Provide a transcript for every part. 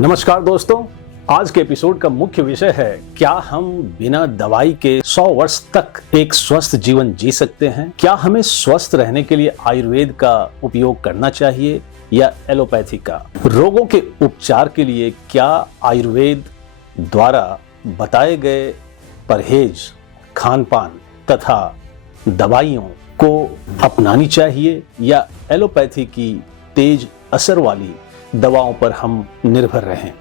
नमस्कार दोस्तों, आज के एपिसोड का मुख्य विषय है क्या हम बिना दवाई के 100 वर्ष तक एक स्वस्थ जीवन जी सकते हैं। क्या हमें स्वस्थ रहने के लिए आयुर्वेद का उपयोग करना चाहिए या एलोपैथी का। रोगों के उपचार के लिए क्या आयुर्वेद द्वारा बताए गए परहेज, खान पान तथा दवाइयों को अपनानी चाहिए या एलोपैथी की तेज असर वाली दवाओं पर हम निर्भर रहें।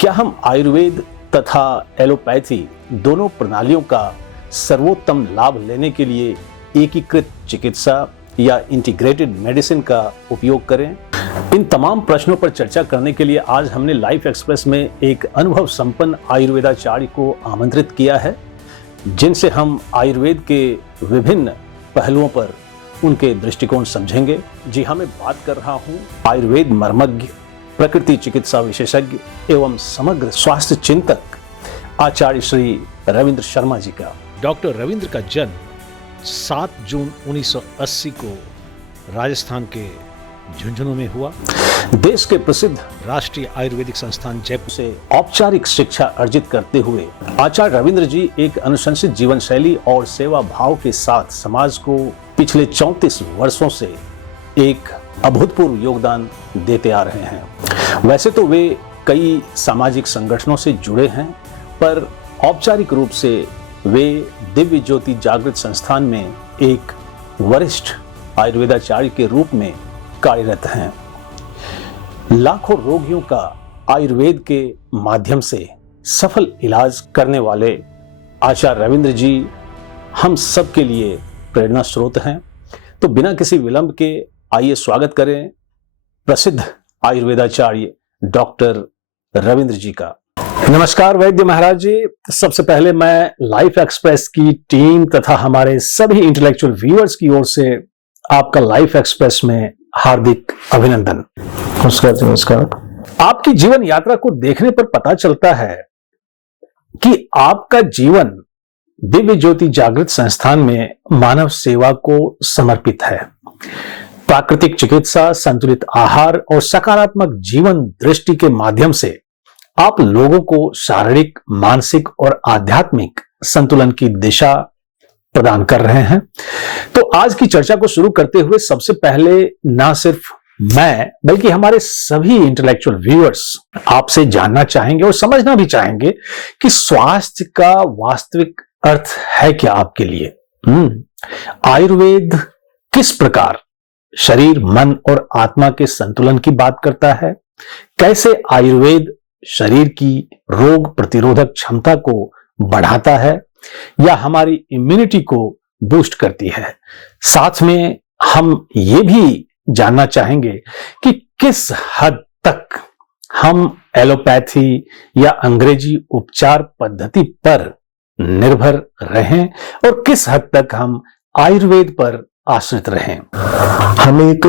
क्या हम आयुर्वेद तथा एलोपैथी दोनों प्रणालियों का सर्वोत्तम लाभ लेने के लिए एकीकृत चिकित्सा या इंटीग्रेटेड मेडिसिन का उपयोग करें। इन तमाम प्रश्नों पर चर्चा करने के लिए आज हमने लाइफ एक्सप्रेस में एक अनुभव संपन्न आयुर्वेदाचार्य को आमंत्रित किया है, जिनसे हम आयुर्वेद के विभिन्न पहलुओं पर उनके दृष्टिकोण समझेंगे। जी हाँ, मैं बात कर रहा हूँ आयुर्वेद मर्मज्ञ, प्रकृति चिकित्सा विशेषज्ञ एवं समग्र स्वास्थ्य चिंतक आचार्य श्री रविंद्र शर्मा जी का। डॉक्टर रविंद्र का जन्म 7 जून 1980 को राजस्थान के झुंझुनू में हुआ। देश के प्रसिद्ध राष्ट्रीय आयुर्वेदिक संस्थान जयपुर से औपचारिक शिक्षा अर्जित करते हुए आचार्य रविंद्र जी एक अनुशंसित जीवन शैली और सेवा भाव के साथ समाज को पिछले 34 वर्षों से एक अभूतपूर्व योगदान देते आ रहे हैं। वैसे तो वे कई सामाजिक संगठनों से जुड़े हैं, पर औपचारिक रूप से वे दिव्य ज्योति जागृत संस्थान में एक वरिष्ठ आयुर्वेदाचार्य के रूप में कार्यरत हैं। लाखों रोगियों का आयुर्वेद के माध्यम से सफल इलाज करने वाले आचार्य रविंद्र जी हम सब के लिए प्रेरणा स्रोत हैं। तो बिना किसी विलंब के आइए स्वागत करें प्रसिद्ध आयुर्वेदाचार्य डॉक्टर रविंद्र जी का। नमस्कार वैद्य महाराज जी। सबसे पहले मैं लाइफ एक्सप्रेस की टीम तथा हमारे सभी इंटेलेक्चुअल व्यूअर्स की ओर से आपका लाइफ एक्सप्रेस में हार्दिक अभिनंदन। नमस्कार। नमस्कार। आपकी जीवन यात्रा को देखने पर पता चलता है कि आपका जीवन दिव्य ज्योति जागृत संस्थान में मानव सेवा को समर्पित है। प्राकृतिक चिकित्सा, संतुलित आहार और सकारात्मक जीवन दृष्टि के माध्यम से आप लोगों को शारीरिक, मानसिक और आध्यात्मिक संतुलन की दिशा प्रदान कर रहे हैं। तो आज की चर्चा को शुरू करते हुए सबसे पहले ना सिर्फ मैं बल्कि हमारे सभी इंटेलेक्चुअल व्यूअर्स आपसे जानना चाहेंगे और समझना भी चाहेंगे कि स्वास्थ्य का वास्तविक अर्थ है क्या आपके लिए। आयुर्वेद किस प्रकार शरीर, मन और आत्मा के संतुलन की बात करता है। कैसे आयुर्वेद शरीर की रोग प्रतिरोधक क्षमता को बढ़ाता है या हमारी इम्यूनिटी को बूस्ट करती है। साथ में हम ये भी जानना चाहेंगे कि किस हद तक हम एलोपैथी या अंग्रेजी उपचार पद्धति पर निर्भर रहें और किस हद तक हम आयुर्वेद पर आश्रित रहें। हम एक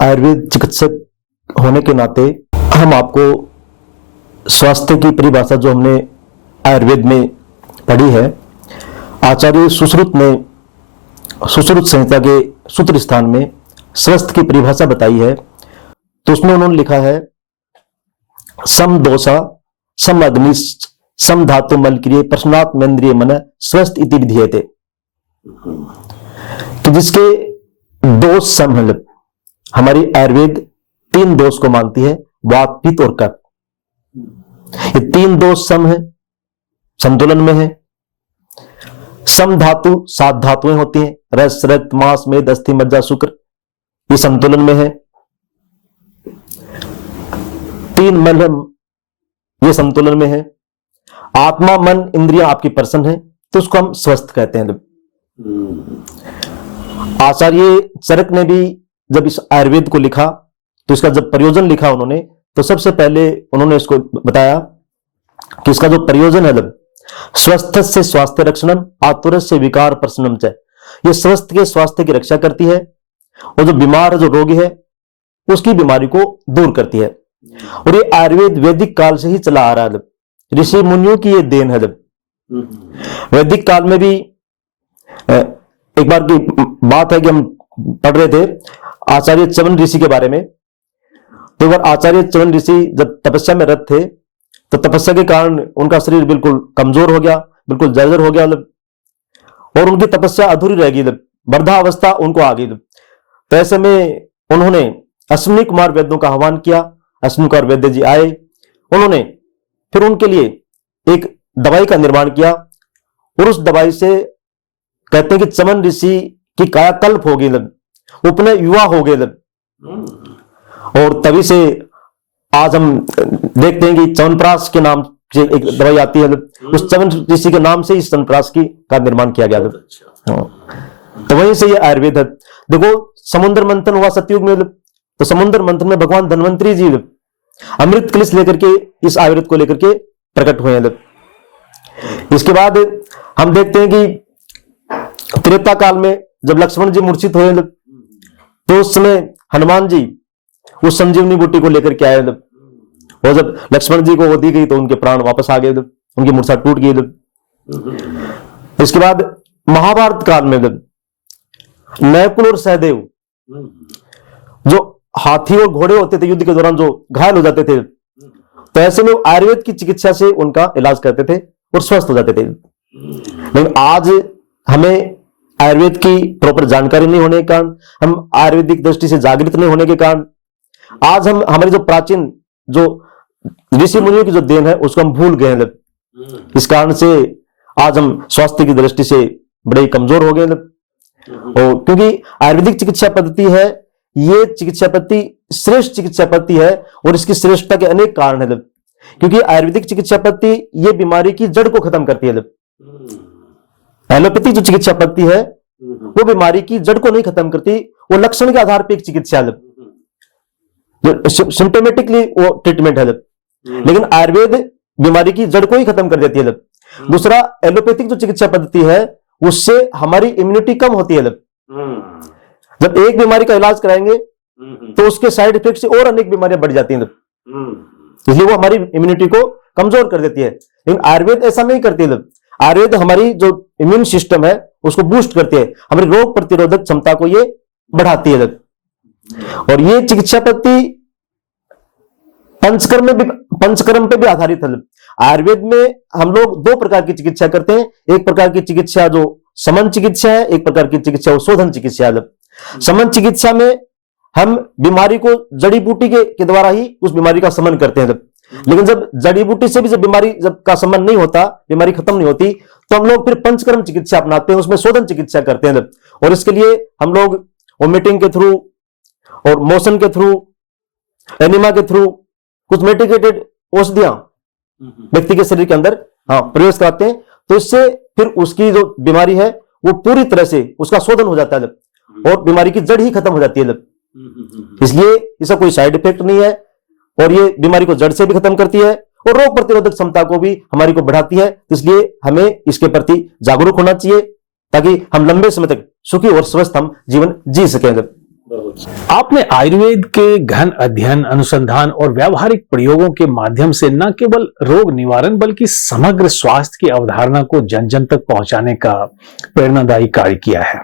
आयुर्वेद चिकित्सक होने के नाते हम आपको स्वास्थ्य की परिभाषा जो हमने आयुर्वेद में पढ़ी है, आचार्य सुश्रुत ने सुश्रुत संहिता के सूत्र स्थान में स्वस्थ की परिभाषा बताई है। तो उसमें उन्होंने लिखा है सम दोषा सम अग्नि सम धातु मलक्रिय प्रश्नात्मेन्द्रिय मन स्वस्थ इति विधीयते। कि जिसके दोष सम है। हमारी आयुर्वेद 3 दोष को मानती है, वात, पित्त और कफ। ये 3 दोष सम है, संतुलन में है। सम धातु 7 धातुएं होती हैं, रस, रक्त, मांस, मेद, अस्थि, मज्जा, शुक्र, ये संतुलन में है। 3 मलहम ये संतुलन में है। आत्मा, मन, इंद्रियां आपकी प्रसन्न है, तो उसको हम स्वस्थ कहते हैं। आचार्य चरक ने भी जब इस आयुर्वेद को लिखा तो इसका जब प्रयोजन लिखा उन्होंने, तो सबसे पहले उन्होंने इसको बताया कि इसका जो प्रयोजन है स्वस्थ से स्वास्थ्य रक्षणम आतुर से विकार प्रशमनम च। ये स्वस्थ के स्वास्थ्य की रक्षा करती है और जो बीमार, जो रोगी है, उसकी बीमारी को दूर करती है। और ये आयुर्वेद वैदिक काल से ही चला आ रहा है। ऋषि मुनियों की ये देन है। वैदिक काल में भी एक बार की बात है कि हम पढ़ रहे थे आचार्य च्यवन ऋषि के बारे में। तो एक बार आचार्य च्यवन ऋषि जब तपस्या में रत थे, तो तपस्या के कारण उनका शरीर बिल्कुल कमजोर हो गया, बिल्कुल जर्जर हो गया, और उनकी तपस्या अधूरी रह गई, वृद्धावस्था उनको आ गई। तो ऐसे में उन्होंने अश्विनी कुमार वैद्यों का आह्वान किया। अश्विनी कुमार वैद्य जी आए, उन्होंने फिर उनके लिए एक दवाई का निर्माण किया, और उस दवाई से कहते हैं कि च्यवन ऋषि की कायाकल्प हो गई, वो अपने युवा हो गए। और तभी से आज हम देखते हैं कि च्यवनप्राश के नाम से एक दवाई आती है, उस च्यवन ऋषि के नाम से इस च्यवनप्राश का निर्माण किया गया। तो वहीं से ये आयुर्वेद है। देखो, समुद्र मंथन हुआ सतयुग में, तो समुद्र मंथन में भगवान धन्वंतरी जी अमृत कलश लेकर के इस आयुर्वेद को लेकर के प्रकट हुए हैं। इसके बाद हम देखते हैं कि त्रेता काल में जब लक्ष्मण जी मूर्छित हुए, तो उस समय हनुमान जी उस संजीवनी बूटी को लेकर के आए, और जब लक्ष्मण जी को वो दी गई तो उनके प्राण वापस आ गए, उनकी मूर्छा टूट गई। इसके बाद महाभारत काल में नकुल और सहदेव, जो हाथी और घोड़े होते थे युद्ध के दौरान, जो घायल हो जाते थे, तो ऐसे में आयुर्वेद की चिकित्सा से उनका इलाज करते थे और स्वस्थ हो जाते थे। लेकिन आज हमें आयुर्वेद की प्रॉपर जानकारी नहीं होने के कारण, हम आयुर्वेदिक दृष्टि से जागृत नहीं होने के कारण, आज हम हमारे जो प्राचीन जो ऋषि मुनियों की जो देन है उसको हम भूल गए हैं। इस कारण से आज हम स्वास्थ्य की दृष्टि से बड़े कमजोर हो गए। और क्योंकि आयुर्वेदिक चिकित्सा पद्धति है, ये चिकित्सा पद्धति श्रेष्ठ चिकित्सा पद्धति है, और इसकी श्रेष्ठता के अनेक कारण है। क्योंकि आयुर्वेदिक चिकित्सा पद्धति ये बीमारी की जड़ को खत्म करती है। एलोपैथिक जो चिकित्सा पद्धति है वो बीमारी की जड़ को नहीं खत्म करती, वो लक्षण के आधार पर एक चिकित्सा है, सिम्टोमेटिकली वो ट्रीटमेंट है। लेकिन आयुर्वेद बीमारी की जड़ को ही खत्म कर देती है। दूसरा, एलोपैथिक जो चिकित्सा पद्धति है उससे हमारी इम्यूनिटी कम होती है। जब एक बीमारी का इलाज कराएंगे तो उसके साइड इफेक्ट से और अनेक बीमारियां बढ़ जाती हैं, इसलिए वो हमारी इम्यूनिटी को कमजोर कर देती है। लेकिन आयुर्वेद ऐसा नहीं करती है। आयुर्वेद हमारी जो इम्यून सिस्टम है उसको बूस्ट करती है, हमारी रोग प्रतिरोधक क्षमता को ये बढ़ाती है। और ये चिकित्सा पद्धति पंचकर्म पे भी आधारित है। आयुर्वेद में हम लोग दो प्रकार की चिकित्सा करते हैं, एक प्रकार की चिकित्सा जो समन चिकित्सा है, एक प्रकार की चिकित्सा शोधन चिकित्सा है। समन चिकित्सा में हम बीमारी को जड़ी बूटी के द्वारा ही उस बीमारी का शमन करते हैं। लेकिन जब जड़ी बूटी से भी जब बीमारी का शमन नहीं होता, बीमारी खत्म नहीं होती, तो हम लोग फिर पंचकर्म चिकित्सा अपनाते हैं, उसमें शोधन चिकित्सा करते हैं। और इसके लिए हम लोग वोमिटिंग के थ्रू और मोशन के थ्रू, एनिमा के थ्रू कुछ मेडिकेटेड औषधियां व्यक्ति के शरीर के अंदर प्रवेश कराते हैं, तो इससे फिर उसकी जो बीमारी है वो पूरी तरह से उसका शोधन हो जाता है और बीमारी की जड़ ही खत्म हो जाती है। इसलिए इसका कोई साइड इफेक्ट नहीं है, और ये बीमारी को जड़ से भी खत्म करती है और रोग प्रतिरोधक क्षमता को भी हमारी को बढ़ाती है। इसलिए हमें इसके प्रति जागरूक होना चाहिए ताकि हम लंबे समय तक सुखी और स्वस्थ हम जीवन जी सकें। आपने आयुर्वेद के गहन अध्ययन, अनुसंधान और व्यावहारिक प्रयोगों के माध्यम से न केवल रोग निवारण बल्कि समग्र स्वास्थ्य की अवधारणा को जन जन तक पहुंचाने का प्रेरणादायी कार्य किया है।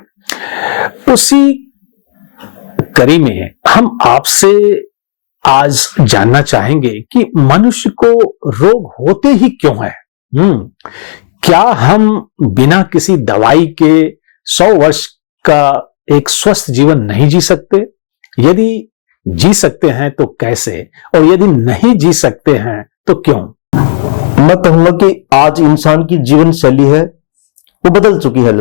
उसी कड़ी में हम आपसे आज जानना चाहेंगे कि मनुष्य को रोग होते ही क्यों है। क्या हम बिना किसी दवाई के 100 वर्ष का एक स्वस्थ जीवन नहीं जी सकते? यदि जी सकते हैं तो कैसे, और यदि नहीं जी सकते हैं तो क्यों? मैं कहूंगा कि आज इंसान की जीवन शैली है वो बदल चुकी है।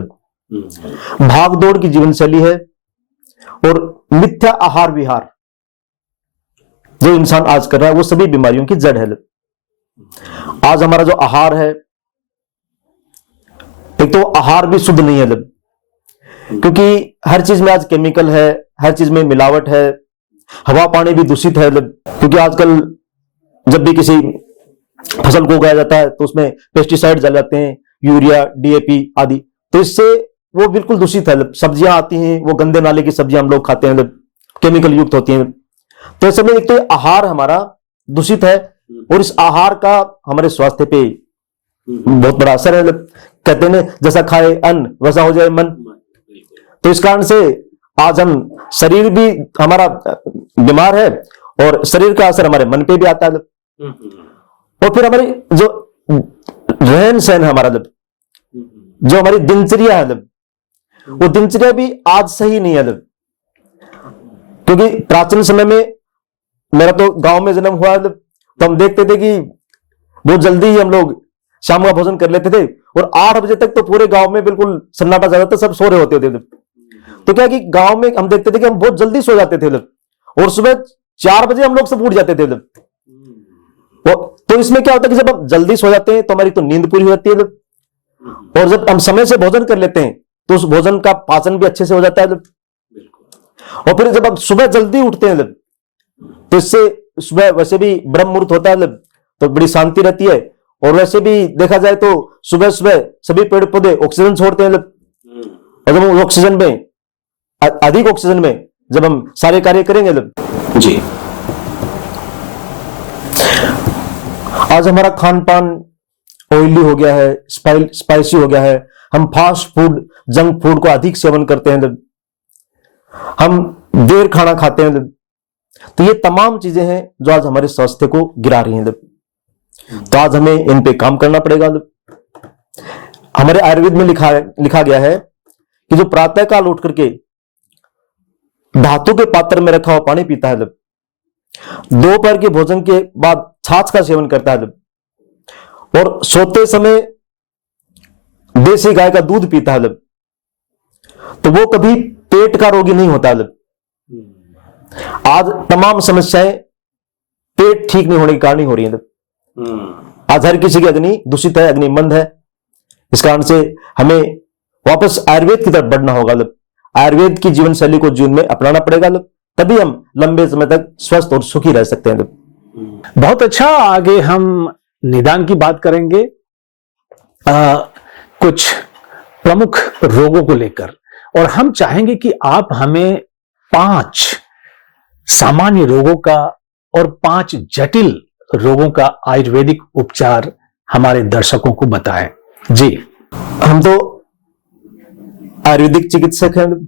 भाग दौड़ की जीवन शैली है और मिथ्या आहार विहार जो इंसान आज कर रहा है वो सभी बीमारियों की जड़ है। आज हमारा जो आहार है, एक तो आहार भी शुद्ध नहीं है, क्योंकि हर चीज में आज केमिकल है, हर चीज में मिलावट है, हवा पानी भी दूषित है। क्योंकि आजकल जब भी किसी फसल को उगाया जाता है तो उसमें पेस्टिसाइड डाले जाते हैं, यूरिया, डीएपी आदि, तो इससे वो बिल्कुल दूषित है। सब्जियां आती हैं, वो गंदे नाले की सब्जियां हम लोग खाते हैं, केमिकल युक्त होती हैं। तो ऐसे में एक तो आहार हमारा दूषित है और इस आहार का हमारे स्वास्थ्य पे बहुत बड़ा असर है। कहते हैं जैसा खाए अन्न वैसा हो जाए मन। तो इस कारण से आज हम शरीर भी हमारा बीमार है और शरीर का असर हमारे मन पे भी आता है। और फिर हमारी जो रहन सहन है हमारा, जो हमारी दिनचर्या है, वो दिनचर्या भी आज सही नहीं है। क्योंकि प्राचीन समय में, मेरा तो गांव में जन्म हुआ, तो हम देखते थे कि बहुत जल्दी ही हम लोग शाम का भोजन कर लेते थे और 8 बजे तक तो पूरे गांव में बिल्कुल सन्नाटा ज्यादा था, सब सो रहे होते थे। तो क्या कि गांव में हम देखते थे कि हम बहुत जल्दी सो जाते थे और सुबह 4 बजे हम लोग सब उठ जाते थे। तो इसमें क्या होता है कि जब हम जल्दी सो जाते हैं तो हमारी तो नींद पूरी हो जाती है, और जब हम समय से भोजन कर लेते हैं तो उस भोजन का पाचन भी अच्छे से हो जाता है। और फिर जब हम सुबह जल्दी उठते हैं तो इससे सुबह वैसे भी ब्रह्म मुहूर्त होता है, तो बड़ी शांति रहती है। और वैसे भी देखा जाए तो सुबह सुबह सभी पेड़ पौधे ऑक्सीजन छोड़ते हैं, और जब हम ऑक्सीजन में, अधिक ऑक्सीजन में जब हम सारे कार्य करेंगे जी। आज हमारा खान पान ऑयली हो गया है, स्पाइसी हो गया है, हम फास्ट फूड, जंक फूड को अधिक सेवन करते हैं, हम देर खाना खाते हैं। तो ये तमाम चीजें हैं जो आज हमारे स्वास्थ्य को गिरा रही हैं। तो आज हमें इन पे काम करना पड़ेगा। हमारे आयुर्वेद में लिखा गया है कि जो प्रातःकाल उठ करके धातु के पात्र में रखा हुआ पानी पीता है, दोपहर के भोजन के बाद छाछ का सेवन करता है, और सोते समय देसी गाय का दूध पीता है, तो वो कभी पेट का रोगी नहीं होता। आज तमाम समस्याएं पेट ठीक नहीं होने के कारण ही हो रही हैं। आज हर किसी की अग्नि दूषित है, अग्नि मंद है। इस कारण से हमें वापस आयुर्वेद की तरफ बढ़ना होगा। आयुर्वेद की जीवन शैली को जीवन में अपनाना पड़ेगा, तभी हम लंबे समय तक स्वस्थ और सुखी रह सकते हैं। बहुत अच्छा। आगे हम निदान की बात करेंगे, कुछ प्रमुख रोगों को लेकर, और हम चाहेंगे कि आप हमें 5 सामान्य रोगों का और 5 जटिल रोगों का आयुर्वेदिक उपचार हमारे दर्शकों को बताएं। जी। हम तो आयुर्वेदिक चिकित्सक हैं,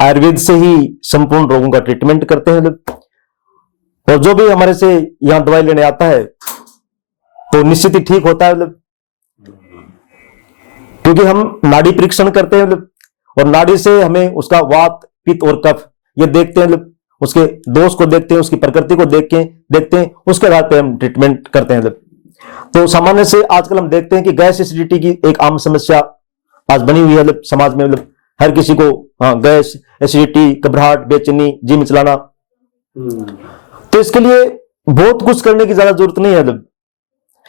आयुर्वेद से ही संपूर्ण रोगों का ट्रीटमेंट करते हैं, और जो भी हमारे से यहां दवाई लेने आता है तो निश्चित ही ठीक होता है। क्योंकि हम नाड़ी परीक्षण करते हैं, और नाड़ी से हमें उसका वात, पित्त और कफ ये देखते हैं, उसके दोष को देखते हैं, उसकी प्रकृति को देखते हैं, उसके आधार पर हम ट्रीटमेंट करते हैं। तो सामान्य से आजकल हम देखते हैं कि गैस एसिडिटी की एक आम समस्या आज बनी हुई है समाज में। हर किसी को गैस एसिडिटी, घबराहट, बेचैनी, जी मिचलाना। तो इसके लिए बहुत कुछ करने की ज्यादा जरूरत नहीं है।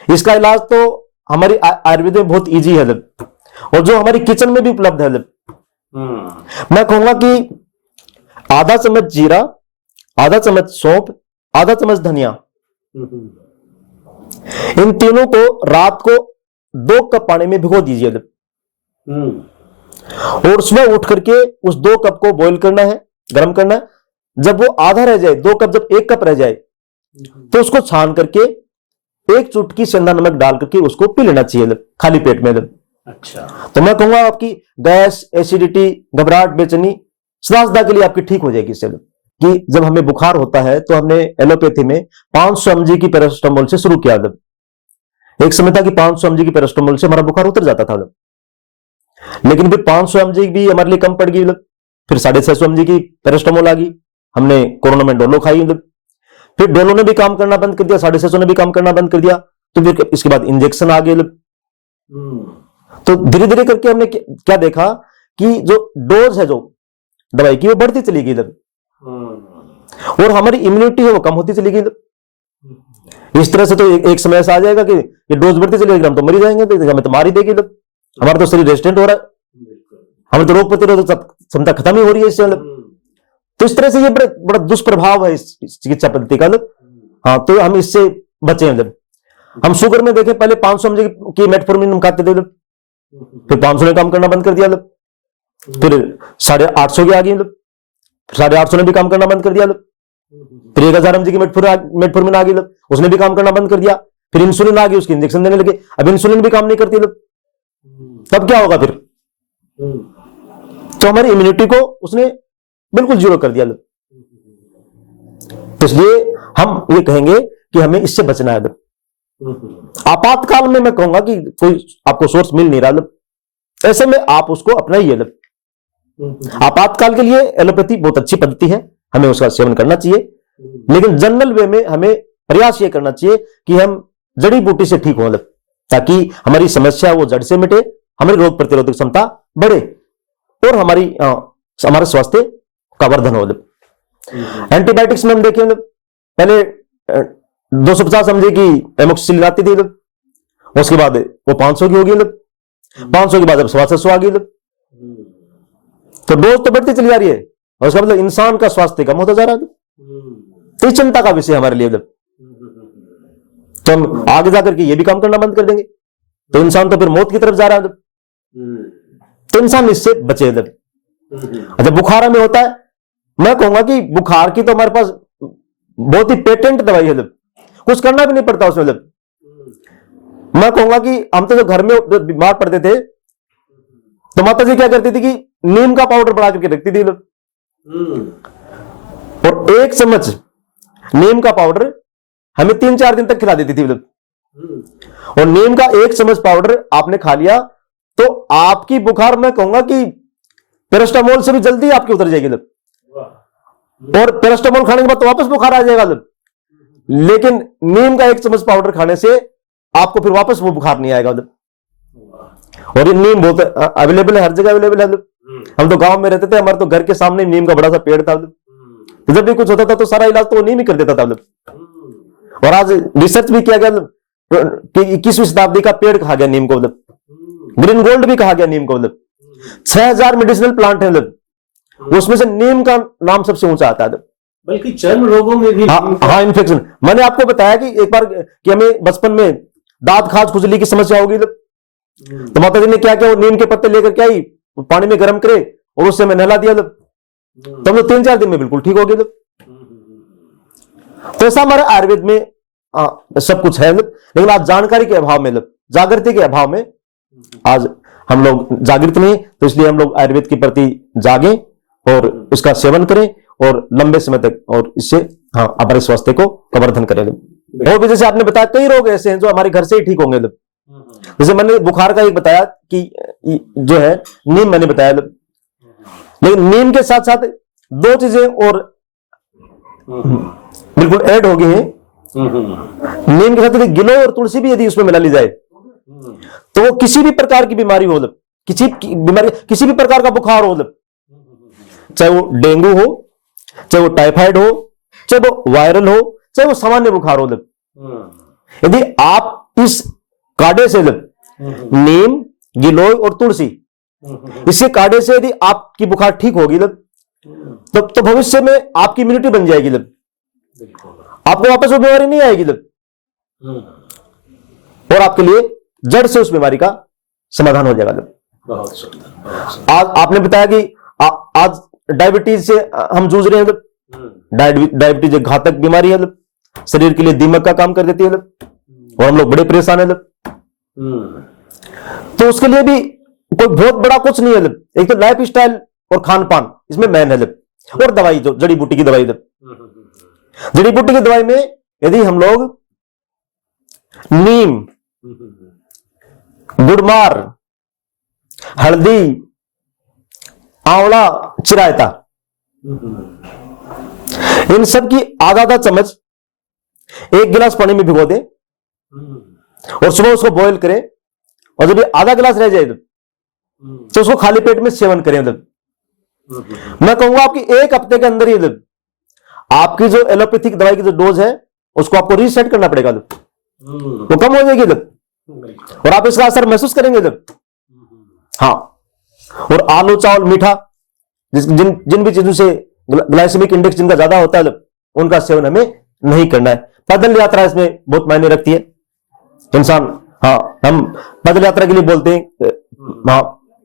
इसका इलाज तो हमारी आयुर्वेद में बहुत इजी है, और जो हमारी किचन में भी उपलब्ध है। मैं कहूंगा कि आधा चम्मच जीरा, आधा चम्मच सौंफ, आधा चम्मच धनिया, इन तीनों को रात को 2 कप पानी में भिगो दीजिए, और सुबह उठ करके उस 2 कप को बॉईल करना है, गर्म करना है। जब वो आधा रह जाए, 2 कप जब 1 कप रह जाए, तो उसको छान करके 1 चुटकी सेंधा नमक डाल करके उसको पी लेना चाहिए खाली पेट में। अच्छा। तो मैं कहूंगा आपकी गैस, एसिडिटी, घबराहट, बेचैनी सदा के लिए आपकी ठीक हो जाएगी इससे। कि जब हमें बुखार होता है तो हमने एलोपैथी में 500 mg की पैरासिटामोल से शुरू किया। एक समय था कि 500 mg की पैरासिटामोल से हमारा बुखार उतर जाता था, लेकिन फिर 500 mg भी हमारे लिए कम पड़ गई। फिर 650 mg की पैरासिटामोल आ गई, हमने कोरोना में डोलो खाई, फिर डोलो ने भी काम करना बंद कर दिया, 650 ने भी काम करना बंद कर दिया। तो फिर इसके बाद इंजेक्शन आ गए। तो धीरे धीरे करके हमने क्या देखा कि जो डोज है जो दवाई की वो बढ़ती चली गई, और हमारी इम्यूनिटी है वो कम होती चली गई। इस तरह से तो एक समय ऐसा आ जाएगा कि ये डोज बढ़ती चली गई, हम तो मर ही जाएंगे, तो हमें तो मार ही देगी। हमारा तो शरीर रेजिस्टेंट हो रहा है, हमें तो रोग प्रतिरोधक क्षमता खत्म ही हो रही है इससे। तो इस तरह से ये बड़ा दुष्प्रभाव है इस चिकित्सा पद्धति का। हाँ, तो हम इससे बचे। हम शुगर में देखें, पहले 500 mg की मेटफॉर्मिन हम खाते थे, फिर 500 ने काम करना बंद कर दिया, फिर 850 की आ गई, 850 ने भी काम करना बंद कर दिया, फिर 1000 mg की मेटफॉर्मिन आ गई, उसने भी काम करना बंद कर दिया, फिर इंसुलिन आ गई, उसकी इंजेक्शन देने लगे, अब इंसुलिन भी काम नहीं करती। तब क्या होगा फिर? तो हमारी इम्यूनिटी को उसने बिल्कुल जीरो कर दिया। तो इसलिए हम ये कहेंगे कि हमें इससे बचना है। आपातकाल में मैं कहूंगा कि कोई आपको सोर्स मिल नहीं रहा, ऐसे में आप उसको अपनाइए। आपातकाल के लिए एलोपैथी बहुत अच्छी पद्धति है, हमें उसका सेवन करना चाहिए, लेकिन जनरल वे में हमें प्रयास ये करना चाहिए कि हम जड़ी बूटी से ठीक हो, ताकि हमारी समस्या वो जड़ से मिटे, हमारी रोग प्रतिरोधक क्षमता बढ़े और हमारे स्वास्थ्य का वर्धन हो। एंटीबायोटिक्स में हम देखें, पहले 250 समझे कि एमोक्सिसिलिन आती थी, उसके बाद वो 500 की होगी, 500 के बाद अब 700 आ गई। तो डोज तो बढ़ती चली जा रही है, और उसका मतलब इंसान का स्वास्थ्य कम होता जा रहा है। तो चिंता का विषय हमारे लिए। तो हम आगे जाकर के ये भी काम करना बंद कर देंगे, तो इंसान तो फिर मौत की तरफ जा रहा है। तो इंसान इससे बचे। अच्छा, बुखार में होता है, मैं कहूंगा कि बुखार की तो हमारे पास बहुत ही पेटेंट दवाई है, कुछ करना भी नहीं पड़ता उसमें। मैं कहूंगा कि हम तो जो घर में बीमार पड़ते थे, तो माता जी क्या करती थी कि नीम का पाउडर बना करके रखती थी, और 1 चम्मच नीम का पाउडर हमें 3-4 दिन तक खिला देती थी। और नीम का 1 चम्मच पाउडर आपने खा लिया तो आपकी बुखार, मैं कहूंगा कि पैरास्टामोल से भी जल्दी आपकी उतर जाएगी। और पैरास्टामोल खाने के बाद तो वापस बुखार आ जाएगा। लेकिन नीम का 1 चम्मच पाउडर खाने से आपको फिर वापस वो बुखार नहीं आएगा। और ये नीम बहुत अवेलेबल है, हर जगह अवेलेबल है। हम तो गांव में रहते थे, हमारे तो घर के सामने नीम का बड़ा सा पेड़ था, तो जब भी कुछ होता था तो सारा इलाज तो वो नीम ही कर देता था। और आज रिसर्च भी किया गया कि 21वीं शताब्दी का पेड़ कहा गया नीम को, ग्रीन गोल्ड भी कहा गया नीम को। 6000 मेडिसिनल प्लांट है, उसमें से नीम का नाम सबसे ऊंचा आता है। बल्कि चर्म रोगों में भी हाँ, इन्फेक्शन। मैंने आपको बताया कि एक बार कि हमें बचपन में दांत खाज खुजली की समस्या होगी, तो माता जी ने क्या किया, वो नीम के पत्ते लेकर के आई, पानी में गर्म करे और उससे मैं नहला दिया, तो हम 3-4 दिन में बिल्कुल ठीक हो गए। तो ऐसा हमारे आयुर्वेद में सब कुछ है, लेकिन आज जानकारी के अभाव में, जागृति के अभाव में आज हम लोग जागृत नहीं, तो इसलिए हम लोग आयुर्वेद के प्रति जागें और उसका सेवन करें और लंबे समय तक, और इससे हमारे स्वास्थ्य को प्रवर्धन करें। और भी जैसे आपने बताया कई रोग ऐसे हैं जो हमारे घर से ही ठीक होंगे। जैसे मैंने बुखार का एक बताया कि जो है नीम मैंने बताया, लेकिन नीम के साथ साथ 2 चीजें और बिल्कुल ऐड हो गई हैं। नीम के साथ यदि गिलोय और तुलसी भी यदि उसमें मिला ली जाए, तो वो किसी भी प्रकार की बीमारी हो, किसी भी प्रकार का बुखार हो, चाहे वो डेंगू हो, चाहे वो टाइफाइड हो, चाहे वो वायरल हो, चाहे वो सामान्य बुखार हो, यदि आप इस काढ़े से नीम, गिलोय और तुलसी, इसके काढ़े से यदि आपकी बुखार ठीक होगी तो भविष्य में आपकी इम्यूनिटी बन जाएगी, आपको वापस वो बीमारी नहीं आएगी, और आपके लिए जड़ से उस बीमारी का समाधान हो जाएगा। आज आपने बताया कि आज डायबिटीज से हम जूझ रहे हैं। डायबिटीज एक घातक बीमारी है, शरीर के लिए दीमक का काम कर देती है, और हम लोग बड़े परेशान है। तो उसके लिए भी कोई बहुत बड़ा कुछ नहीं है, एक तो लाइफ स्टाइल और खान पान इसमें मेन है, और दवाई, जो जड़ी बूटी की दवाई, जड़ी बूटी की दवाई में यदि हम लोग नीम, गुड़मार, हल्दी, आंवला, चिरायता, इन सब की आधा चम्मच 1 गिलास पानी में भिगो दें और सुबह उसको बॉईल करें, और जब आधा गिलास रह जाए तो उसको खाली पेट में सेवन करें। मैं कहूंगा आपकी 1 हफ्ते के अंदर ही आपकी जो एलोपैथिक दवाई की जो डोज है उसको आपको रीसेट करना पड़ेगा, वो कम हो जाएगी, और आप इसका असर महसूस करेंगे। हाँ, और आलू, चावल, मीठा, जिन भी चीजों से ग्लाइसेमिक इंडेक्स जिनका ज्यादा होता है, उनका सेवन हमें नहीं करना है। पैदल यात्रा इसमें बहुत मायने रखती है। इंसान, हम पैदल यात्रा के लिए बोलते हैं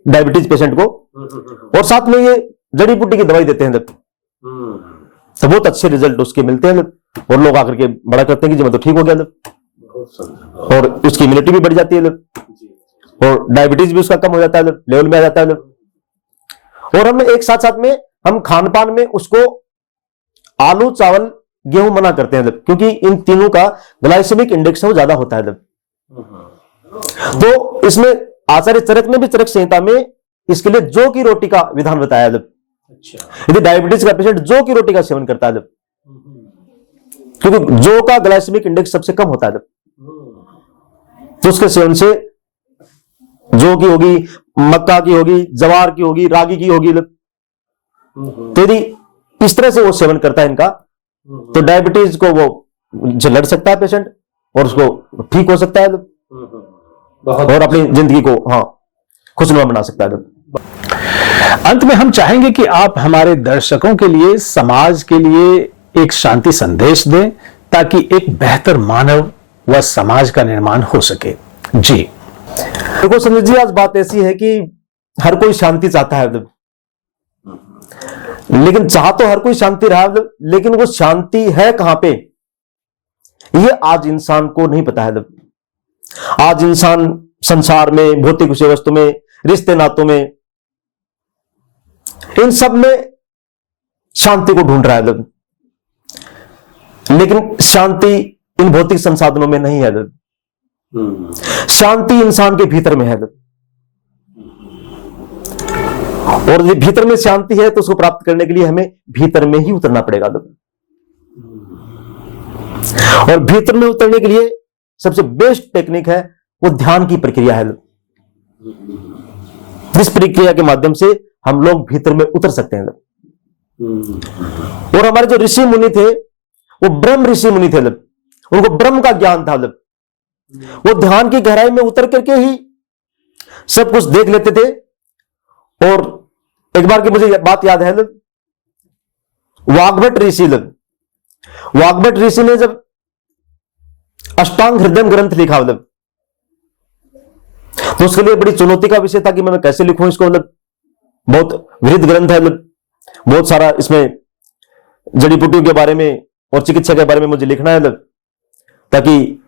डायबिटीज पेशेंट को, और साथ में ये जड़ी बूटी की दवाई देते हैं, तो बहुत अच्छे रिजल्ट उसके मिलते हैं, और लोग आकर के बड़ा करते हैं कि जी मैं तो ठीक हो गया, और उसकी इम्यूनिटी भी बढ़ जाती है, और डायबिटीज भी उसका कम हो जाता है, लेवल में आ जाता है। और हमने एक साथ साथ में हम खान पान में उसको आलू, चावल गेहूं मना करते हैं, क्योंकि इन तीनों का ग्लाइसेमिक इंडेक्स वो ज्यादा होता है। तो इसमें आचार्य चरक ने भी चरक संहिता में इसके लिए जौ की रोटी का विधान बताया। यदि डायबिटीज का पेशेंट जौ की रोटी का सेवन करता है, क्योंकि जौ का ग्लाइसेमिक इंडेक्स सबसे कम होता है, तो उसके सेवन से जौ की होगी, मक्का की होगी, जवार की होगी, रागी की होगी, तो यदि इस तरह से वो सेवन करता है इनका, तो डायबिटीज को वो लड़ सकता है पेशेंट और उसको ठीक हो सकता है और अपनी जिंदगी को खुशनुमा बना सकता है। अंत में हम चाहेंगे कि आप हमारे दर्शकों के लिए, समाज के लिए एक शांति संदेश दें, ताकि एक बेहतर मानव व समाज का निर्माण हो सके। जी देखो संजय जी, आज बात ऐसी है कि हर कोई शांति चाहता है, लेकिन चाह तो हर कोई शांति रहा, लेकिन वो शांति है कहां पे, ये आज इंसान को नहीं पता है। आज इंसान संसार में, भौतिक विषय वस्तु में, रिश्ते नातों में, इन सब में शांति को ढूंढ रहा है, लेकिन शांति इन भौतिक संसाधनों में नहीं है। शांति इंसान के भीतर में है, और यदि भीतर में शांति है तो उसको प्राप्त करने के लिए हमें भीतर में ही उतरना पड़ेगा। और भीतर में उतरने के लिए सबसे बेस्ट टेक्निक है वो ध्यान की प्रक्रिया है, जिस प्रक्रिया के माध्यम से हम लोग भीतर में उतर सकते हैं। और हमारे जो ऋषि मुनि थे वो ब्रह्म ऋषि मुनि थे, उनको ब्रह्म का ज्ञान था। वो ध्यान की गहराई में उतर करके ही सब कुछ देख लेते थे। और एक बार की मुझे बात याद है, वाग्भट ऋषि ने जब अष्टांग हृदय ग्रंथ लिखा, तो उसके लिए बड़ी चुनौती का विषय था कि मैं कैसे लिखूं इसको। बहुत वृहद ग्रंथ है, बहुत सारा इसमें जड़ी बूटियों के बारे में और चिकित्सा के बारे में मुझे लिखना है, ताकि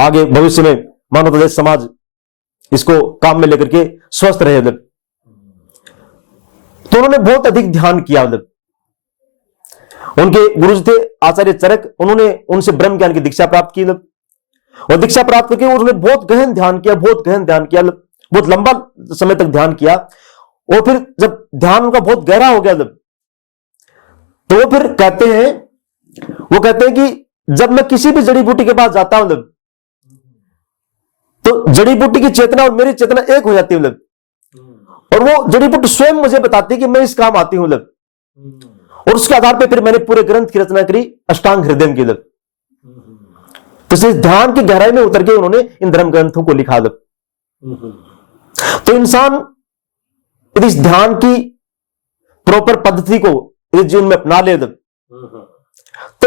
आगे भविष्य में मानव देश समाज इसको काम में लेकर के स्वस्थ रहे। तो उन्होंने बहुत अधिक ध्यान किया। उनके गुरुजी थे आचार्य चरक, उन्होंने उनसे ब्रह्म ज्ञान की दीक्षा प्राप्त की, और दीक्षा प्राप्त करके उन्होंने बहुत गहन ध्यान किया, बहुत लंबा समय तक ध्यान किया। और फिर जब ध्यान उनका बहुत गहरा हो गया, तो वो फिर कहते हैं कि जब मैं किसी भी जड़ी बूटी के पास जाता हूं, तो जड़ी बूटी की चेतना और मेरी चेतना एक हो जाती है, और वो जड़ी बूटी स्वयं मुझे बताती है कि मैं इस काम आती हूं, और उसके आधार पर फिर मैंने पूरे ग्रंथ की रचना करी, अष्टांग हृदय की। तो इस ध्यान की गहराई में उतर के उन्होंने इन धर्म ग्रंथों को लिखा। तो इंसान यदि इस ध्यान की प्रॉपर पद्धति को यदि जीवन में अपना ले, तो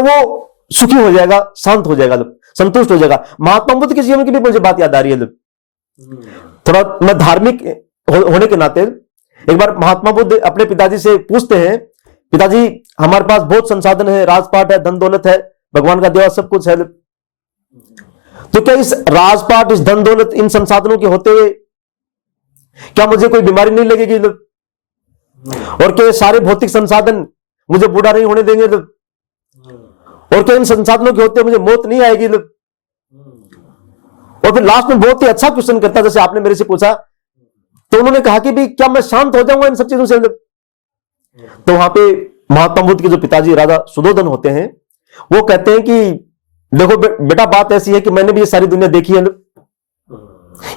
वो सुखी हो जाएगा, शांत हो जाएगा, संतुष्ट हो जाएगा। महात्मा बुद्ध के जीवन की भी मुझे बात याद आ रही है। थोड़ा मैं धार्मिक होने के नाते एक बार महात्मा बुद्ध अपने पिताजी से पूछते हैं, पिताजी हमारे पास बहुत संसाधन है, राजपाट है, धन दौलत है, भगवान का दिया सब कुछ है, तो क्या इस राजपाट, इस धन दौलत, इन संसाधनों के होते हुए क्या मुझे कोई बीमारी नहीं लगेगी, और क्या सारे भौतिक संसाधन मुझे बूढ़ा नहीं होने देंगे, और क्या इन संसाधनों के होते मुझे मौत नहीं आएगी। और फिर लास्ट में बहुत ही अच्छा क्वेश्चन करता, जैसे आपने मेरे से पूछा, तो उन्होंने कहा कि भी क्या मैं शांत हो जाऊंगा इन सब चीजों से। तो वहां पे महात्मा बुद्ध के जो पिताजी राजा सुधोधन होते हैं, वो कहते हैं कि देखो बेटा, बात ऐसी है कि मैंने भी ये सारी दुनिया देखी है,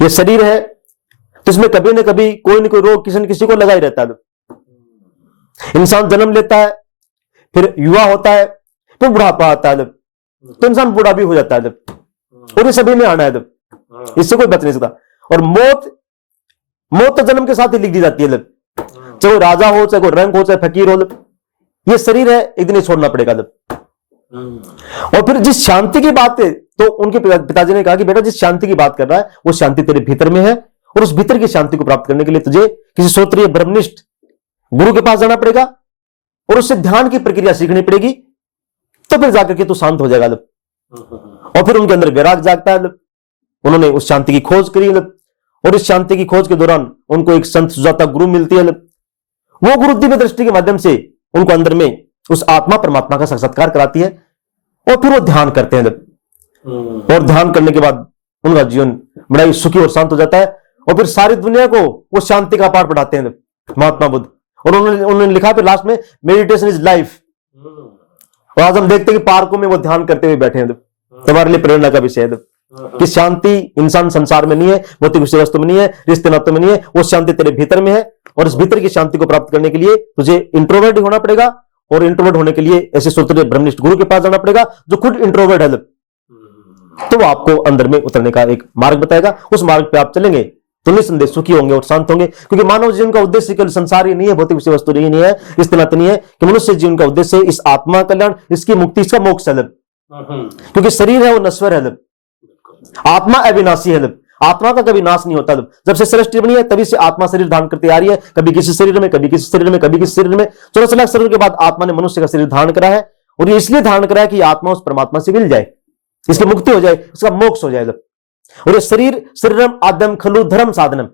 ये शरीर है, तो इसमें कभी ना कभी कोई ना कोई रोग किसी न किसी को लगा ही रहता है। इंसान जन्म लेता है, फिर युवा होता है, फिर बुढ़ापा आता है, तो इंसान बूढ़ा भी हो जाता है, और ये सभी ने आना है, इससे कोई बच नहीं सकता। और मौत तो जन्म के साथ ही लिख दी जाती है, चाहे वो राजा हो, चाहे कोई रंग हो, चाहे फकीर हो, ये शरीर है, एक दिन छोड़ना पड़ेगा। और फिर जिस शांति की बात है, तो उनके पिताजी ने कहा कि बेटा, जिस शांति की बात कर रहा है वो शांति तेरे भीतर में है, और उस भीतर की शांति को प्राप्त करने के लिए तुझे किसी श्रोत्रिय ब्रह्मनिष्ठ गुरु के पास जाना पड़ेगा, और उससे ध्यान की प्रक्रिया सीखनी पड़ेगी, तो फिर जाकर के तू शांत हो जाएगा। और फिर उनके अंदर वैराग जागता है। उन्होंने उस शांति की खोज करी, और इस शांति की खोज के दौरान उनको एक संत सुजाता गुरु मिलती है। वो गुरु दिव्य दृष्टि के माध्यम से उनको अंदर में उस आत्मा परमात्मा का साक्षात्कार कराती है, और फिर वो ध्यान करते हैं जब, और ध्यान करने के बाद उनका जीवन बड़ा ही सुखी और शांत हो जाता है, और फिर सारी दुनिया को वो शांति का पाठ पढ़ाते हैं महात्मा बुद्ध। और उन्होंने लिखा फिर लास्ट में, मेडिटेशन इज लाइफ। और आज हम देखते हैं कि पार्कों में वो ध्यान करते हुए बैठे हैं। तुम्हारे लिए प्रेरणा का विषय है कि शांति इंसान संसार में नहीं है, भौतिक विषय वस्तु में नहीं है, रिश्ते नातों में नहीं है, वो शांति तेरे भीतर में है। और इस भीतर की शांति को प्राप्त करने के लिए तुझे इंट्रोवर्ट होना पड़ेगा, और इंट्रोवर्ट होने के लिए ऐसे सूत्र ब्रह्मनिष्ठ गुरु के पास जाना पड़ेगा जो खुद इंट्रोवर्ट है। तो वो आपको अंदर में उतरने का एक मार्ग बताएगा। उस मार्ग पे आप चलेंगे तो निस्संदेह सुखी होंगे और शांत होंगे। क्योंकि मानव जीवन का उद्देश्य केवल संसार ही नहीं है, भौतिक विषय वस्तु नहीं है, इस तरह नहीं है कि मनुष्य जीवन का उद्देश्य इस आत्मा कल्याण, इसकी मुक्ति, इसका मोक्ष है। क्योंकि शरीर है वो नश्वर है, आत्मा अविनाशी है। आत्मा का कभी नाश नहीं होता। जब से सृष्टि बनी है तभी से आत्मा शरीर धारण करती आ रही है, कभी किसी शरीर में, कभी किसी शरीर में, कभी किसी शरीर में। 84 लाख शरीर के बाद आत्मा ने मनुष्य का शरीर धारण करा है, और ये इसलिए धारण करा है कि आत्मा उस परमात्मा से मिल जाए, इसकी मुक्ति हो जाए, उसका मोक्ष हो जाए। और ये शरीरम आद्यम खलु धर्म साधनम,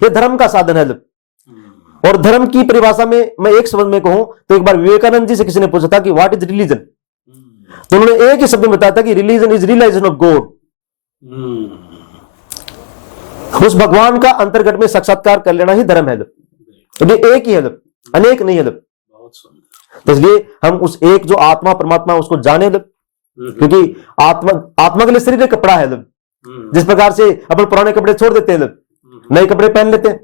ये धर्म का साधन है। और धर्म की परिभाषा में मैं एक शब्द में कहूं तो एक बार विवेकानंद जी से किसी ने पूछा था कि व्हाट इज रिलीजन, तो उन्होंने एक ही शब्द में बताया था कि religion is realization of God. उस भगवान का अंतर्गत में साक्षात्कार कर लेना ही धर्म है। ये एक ही है, अनेक नहीं है। तो इसलिए हम उस एक जो आत्मा परमात्मा उसको जाने, क्योंकि आत्मा के लिए शरीर कपड़ा है। जिस प्रकार से अपन पुराने कपड़े छोड़ देते हैं, नए कपड़े पहन लेते हैं,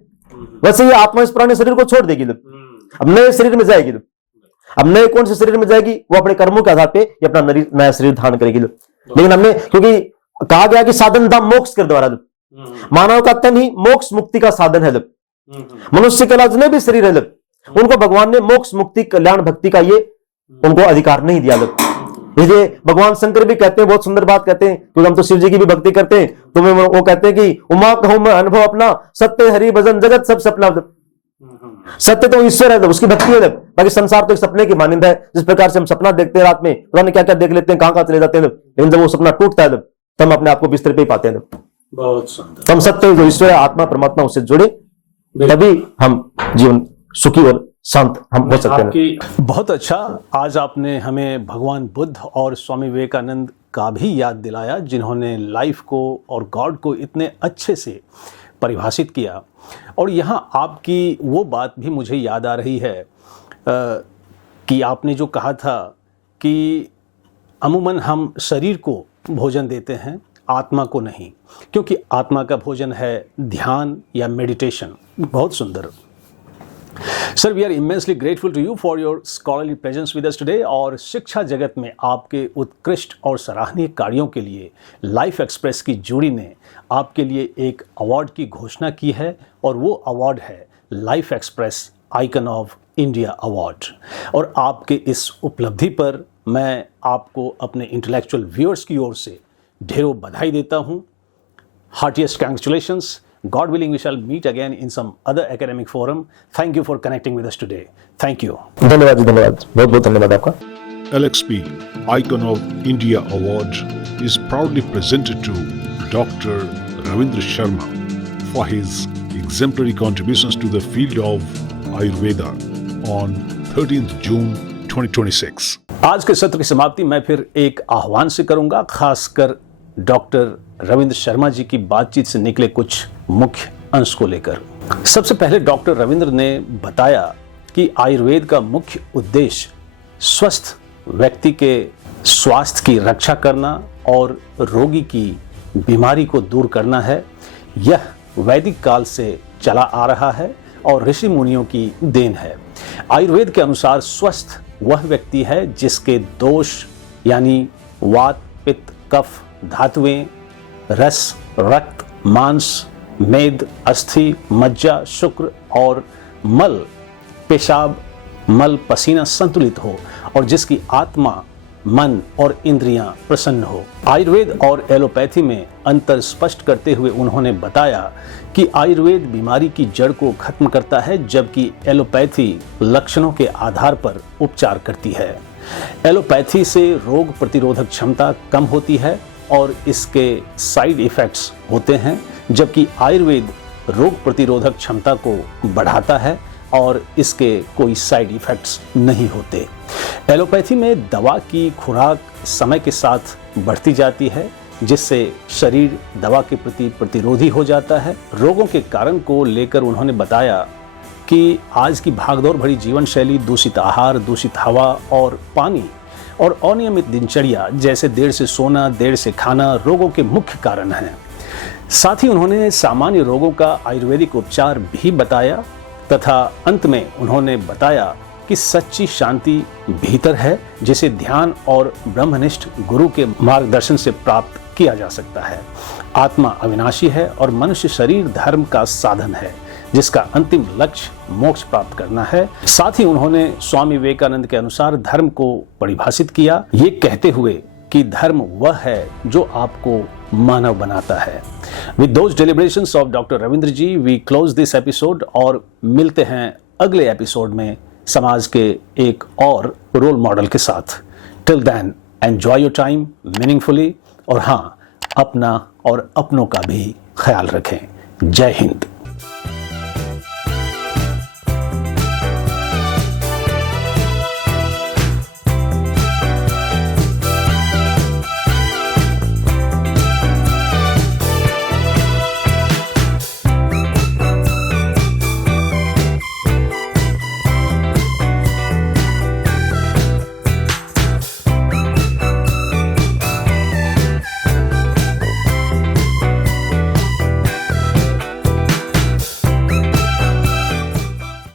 वैसे ही आत्मा इस पुराने शरीर को छोड़ देगी, अब नए शरीर में जाएगी। अब नए कौन से शरीर में जाएगी, वो अपने कर्मों के आधार पे ये अपना नया शरीर धारण करेगी। लेकिन हमने, क्योंकि कहा गया कि साधन धाम मोक्ष के द्वारा, मानव का तन ही मोक्ष मुक्ति का साधन है। मनुष्य के अलावा जितने भी शरीर है उनको भगवान ने मोक्ष मुक्ति कल्याण भक्ति का ये उनको अधिकार नहीं दिया। इसलिए भगवान शंकर भी कहते हैं, बहुत सुंदर बात कहते हैं, क्योंकि हम तो शिव जी की भी भक्ति करते हैं, तो वो कहते हैं कि उमा कहूं मैं अनुभव अपना, सत्य हरि भजन जगत सब सपना। सत्य तो ईश्वर है, उसकी भक्ति है। बाकी संसार तो एक सपने की मान्यता है। जिस प्रकार से हम सपना देखते हैं रात में, पता क्या क्या देख लेते हैं, कहां चले जाते हैं, लेकिन जब वो सपना टूटता है तो हम अपने आप को बिस्तर पे ही पाते हैं। बहुत सुंदर। तो हम सत्य जो ईश्वर है, आत्मा परमात्मा, उससे जुड़े, तभी हम जीवन सुखी और शांत हम हो सकते हैं। बहुत अच्छा, आज आपने हमें भगवान बुद्ध और स्वामी विवेकानंद का भी याद दिलाया, जिन्होंने लाइफ को और गॉड को इतने अच्छे से परिभाषित किया। और यहाँ आपकी वो बात भी मुझे याद आ रही है कि आपने जो कहा था कि अमूमन हम शरीर को भोजन देते हैं, आत्मा को नहीं, क्योंकि आत्मा का भोजन है ध्यान या मेडिटेशन। बहुत सुंदर sir, we are immensely grateful to you for your scholarly presence with us today. और शिक्षा जगत में आपके उत्कृष्ट और सराहनीय कार्यों के लिए लाइफ एक्सप्रेस की जूरी ने आपके लिए एक अवार्ड की घोषणा की है, और वो अवार्ड है life express icon of India award. और आपके इस उपलब्धि पर मैं आपको अपने इंटेलेक्चुअल व्यूअर्स की ओर से ढेरों बधाई देता हूँ। Heartiest congratulations. God willing, we shall meet again in some other academic forum. Thank you for connecting with us today. Thank you. धन्यवाद जी, धन्यवाद, बहुत बहुत धन्यवाद आपका। LXP Icon of India Award is proudly presented to Dr. Ravindra Sharma for his exemplary contributions to the field of Ayurveda on 13th June 2026. आज के सत्र की समाप्ति मैं फिर एक आह्वान से करूंगा, खासकर डॉक्टर रविंद्र शर्मा जी की बातचीत से निकले कुछ मुख्य अंश को लेकर। सबसे पहले डॉक्टर रविंद्र ने बताया कि आयुर्वेद का मुख्य उद्देश्य स्वस्थ व्यक्ति के स्वास्थ्य की रक्षा करना और रोगी की बीमारी को दूर करना है। यह वैदिक काल से चला आ रहा है और ऋषि मुनियों की देन है। आयुर्वेद के अनुसार स्वस्थ वह व्यक्ति है जिसके दोष यानी वात, पित्त, कफ, धातुएं, रस, रक्त, मांस, मेद, अस्थि, मज्जा, शुक्र और मल, पेशाब, मल, पसीना संतुलित हो और जिसकी आत्मा, मन और इंद्रियां प्रसन्न हो। आयुर्वेद और एलोपैथी में अंतर स्पष्ट करते हुए उन्होंने बताया कि आयुर्वेद बीमारी की जड़ को खत्म करता है, जबकि एलोपैथी लक्षणों के आधार पर उपचार करती है। एलोपैथी से रोग प्रतिरोधक क्षमता कम होती है और इसके साइड इफेक्ट्स होते हैं, जबकि आयुर्वेद रोग प्रतिरोधक क्षमता को बढ़ाता है और इसके कोई साइड इफेक्ट्स नहीं होते। एलोपैथी में दवा की खुराक समय के साथ बढ़ती जाती है, जिससे शरीर दवा के प्रति प्रतिरोधी हो जाता है। रोगों के कारण को लेकर उन्होंने बताया कि आज की भागदौड़ भरी जीवन शैली, दूषित आहार, दूषित हवा और पानी और अनियमित दिनचर्या जैसे देर से सोना, देर से खाना रोगों के मुख्य कारण हैं। साथ ही उन्होंने सामान्य रोगों का आयुर्वेदिक उपचार भी बताया तथा अंत में उन्होंने बताया कि सच्ची शांति भीतर है, जिसे ध्यान और ब्रह्मनिष्ठ गुरु के मार्गदर्शन से प्राप्त किया जा सकता है। आत्मा अविनाशी है और मनुष्य शरीर धर्म का साधन है, जिसका अंतिम लक्ष्य मोक्ष प्राप्त करना है। साथ ही उन्होंने स्वामी विवेकानंद के अनुसार धर्म को परिभाषित किया, ये कहते हुए कि धर्म वह है जो आपको मानव बनाता है। With those deliberations of doctor Ravindra ji, we close this episode और मिलते हैं अगले एपिसोड में समाज के एक और रोल मॉडल के साथ। Till then enjoy your time meaningfully और हाँ, अपना और अपनों का भी ख्याल रखें। जय हिंद।